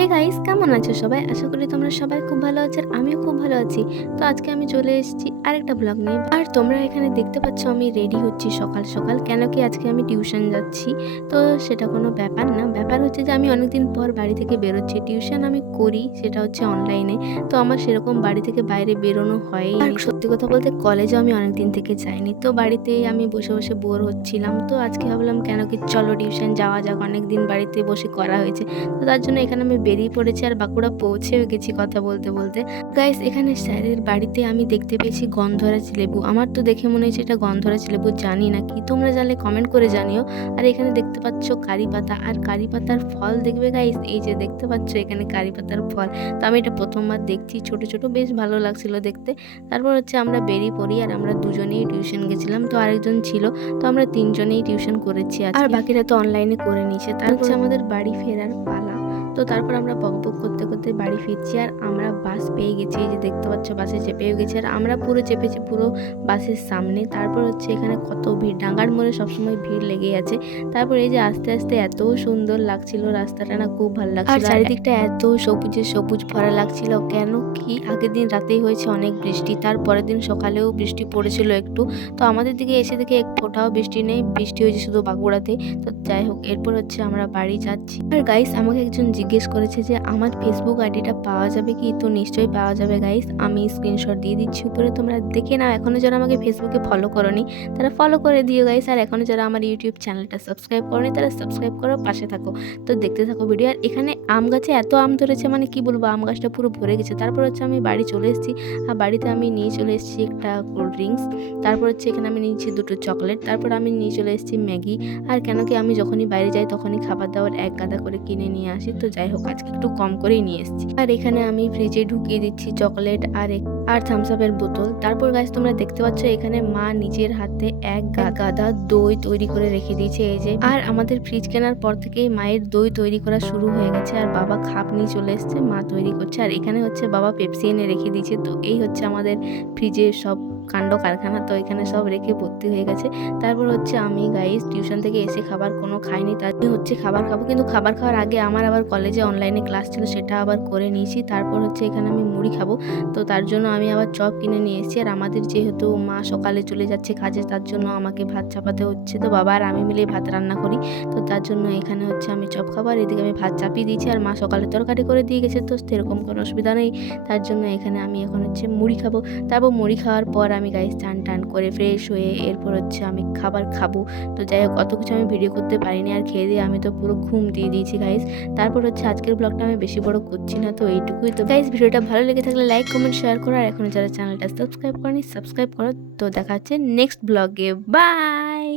Hey guys, কেমন আছো সবাই? আশা করি তোমরা সবাই খুব ভালো আছো আর আমিও খুব ভালো আছি। তো আজকে আমি চলে এসেছি আরেকটা ব্লগ নিয়ে। আর তোমরা এখানে দেখতে পাচ্ছ আমি রেডি হচ্ছি সকাল সকাল, কেন কি আজকে আমি টিউশন যাচ্ছি। তো সেটা কোনো ব্যাপার না, ব্যাপার হচ্ছে যে আমি অনেকদিন পর বাড়ি থেকে বেরোচ্ছি। টিউশন আমি করি, সেটা হচ্ছে অনলাইনে। তো আমার সেরকম বাড়ি থেকে বাইরে বেরোনো হয়ই। আর সত্যি কথা বলতে কলেজে আমি অনেকদিন থেকে যাইনি, তো বাড়িতেই আমি বসে বসে বোর হচ্ছিলাম। তো আজকে ভাবলাম কেন কি চলো টিউশন যাওয়া যাক, অনেকদিন বাড়িতে বসে করা হয়েছে। তো তার জন্য এখানে আমি বেরিয়ে পড়েছি আর বাঁকুড়া পৌঁছেও গেছি কথা বলতে বলতে। গাইস, এখানে স্যারের বাড়িতে আমি দেখতে পেয়েছি গন্ধরাজ লেবু। আমার তো দেখে মনে হচ্ছে এটা গন্ধরাজ লেবু, জানি না কি, তোমরা জানলে কমেন্ট করে জানিও। আর এখানে দেখতে পাচ্ছ কারি পাতা, আর কারি পাতার ফল দেখবে গাইস, এই যে দেখতে পাচ্ছ এখানে কারি পাতার ফল। তো আমি এটা প্রথমবার দেখছি, ছোট ছোট বেশ ভালো লাগছিল দেখতে। তারপর হচ্ছে আমরা বেরিয়ে পড়ি আর আমরা দুজনেই টিউশন গেছিলাম, তো আরেকজন ছিল। তো আমরা তিনজনেই টিউশন করেছি আর বাকিরা তো অনলাইনে করে নিয়েছে। তার হচ্ছে আমাদের বাড়ি ফেরার পালা। তো তারপর আমরা বকবক করতে করতে বাড়ি ফিরছি আর আমরা বাস পেয়ে গেছি, এই যে দেখতে পাচ্ছ বাসে চেপেও গেছি আর আমরা পুরো চেপেছি পুরো বাসের সামনে। তারপর হচ্ছে এখানে কত ভিড়, ডাঙ্গার মোড়ে সবসময় ভিড় লেগেই আছে। তারপর এই যে আস্তে আস্তে এত সুন্দর লাগছিল রাস্তাটা, না খুব ভালো লাগছিল। আর চারিদিকটা এত সবুজে সবুজ ভরা লাগছিল, কেন কি আগের দিন রাতেই হয়েছে অনেক বৃষ্টি, তার পরের দিন সকালেও বৃষ্টি পড়েছিল একটু। তো আমাদের দিকে এসে দেখে এক ফোঁটাও বৃষ্টি নেই, বৃষ্টি হয়েছে শুধু বাঁকুড়াতে। তো যাই হোক, এরপর হচ্ছে আমরা বাড়ি যাচ্ছি। আর গাইস, আমাকে একজন জিজ্ঞেস করেছে যে আমার ফেসবুক আইডিটা পাওয়া যাবে কি? তো নিশ্চয়ই পাওয়া যাবে গাইস, আমি স্ক্রিনশট দিয়ে দিচ্ছি উপরে, তোমরা দেখে নাও। এখনও যারা আমাকে ফেসবুকে ফলো করোনি তারা ফলো করে দিও গাইস, আর এখনও যারা আমার ইউটিউব চ্যানেলটা সাবস্ক্রাইব করোনি তারা সাবস্ক্রাইব করো, পাশে থাকো। তো দেখতে থাকো ভিডিও। আর এখানে আম গাছে এত আম ধরেছে, মানে কি বলবো, আম গাছটা পুরো ভরে গেছে। তারপর হচ্ছে আমি বাড়ি চলে এসেছি আর বাড়িতে আমি নিয়ে চলে এসেছি একটা কোল্ড ড্রিঙ্কস। তারপর হচ্ছে এখানে আমি নিয়েছি দুটো চকলেট। তারপর আমি নিয়ে চলে এসেছি ম্যাগি। আর কেন কি আমি যখনই বাইরে যাই তখনই খাবার দাবার এক গাদা করে কিনে নিয়ে আসি। তো যাই হোক, আজকে একটু কম করেই নিয়ে এসেছি। আর এখানে আমি ফ্রিজে ঢুকিয়ে দিচ্ছি চকলেট আর থামস আপের বোতল। তারপর গাইস, তোমরা দেখতে পাচ্ছ এখানে মা নিজের হাতে এক গাদা দই তৈরি করে রেখে দিয়েছে, এই যে। আর আমাদের ফ্রিজ কেনার পর থেকেই মায়ের দই তৈরি করা শুরু হয়ে গেছে আর বাবা খাপ নিয়ে চলে এসছে, মা তৈরি করছে। আর এখানে হচ্ছে বাবা পেপসি এনে রেখে দিয়েছে। তো এই হচ্ছে আমাদের ফ্রিজে সব কাণ্ড কারখানা, তো এখানে সব রেখে ভর্তি হয়ে গেছে। তারপর হচ্ছে আমি গাইস টিউশন থেকে এসে খাবার কোনো খাইনি, তার হচ্ছে খাবার খাবো, কিন্তু খাবার খাওয়ার আগে আমার আবার কলেজে অনলাইনে ক্লাস ছিল, সেটা আবার করে নিয়েছি। তারপর হচ্ছে এখানে আমি মুড়ি খাবো, তো তার জন্য আমি আবার চপ কিনে নিয়ে এসেছি। আর আমাদের যেহেতু মা সকালে চলে যাচ্ছে কাজে, তার জন্য আমাকে ভাত চাপাতে হচ্ছে। তো বাবা আর আমি মিলে ভাত রান্না করি, তো তার জন্য এখানে হচ্ছে আমি চপ খাবো আর এদিকে আমি ভাত চাপিয়ে দিয়েছি। আর মা সকালে তরকারি করে দিয়ে গেছে, তো সেরকম কোনো অসুবিধা নেই। তার জন্য এখানে আমি এখন হচ্ছে মুড়ি খাবো। তারপর মুড়ি খাওয়ার পর আমি গাইস চান টান করে ফ্রেশ হয়ে এরপর হচ্ছে আমি খাবার খাবো। তো যাই হোক, অত কিছু আমি ভিডিও করতে পারিনি আর খেয়ে দিয়ে আমি তো পুরো ঘুম দিয়ে দিয়েছি গাইস। তারপর হচ্ছে আজকের ব্লগটা আমি বেশি বড় করছি না, তো এইটুকুই। তো গাইস, ভিডিওটা ভালো লেগে থাকলে লাইক কমেন্ট শেয়ার করো, আর এখনো যারা চ্যানেলটা সাবস্ক্রাইব করেনি সাবস্ক্রাইব করো। তো দেখা হচ্ছে নেক্সট ব্লগে, বাই।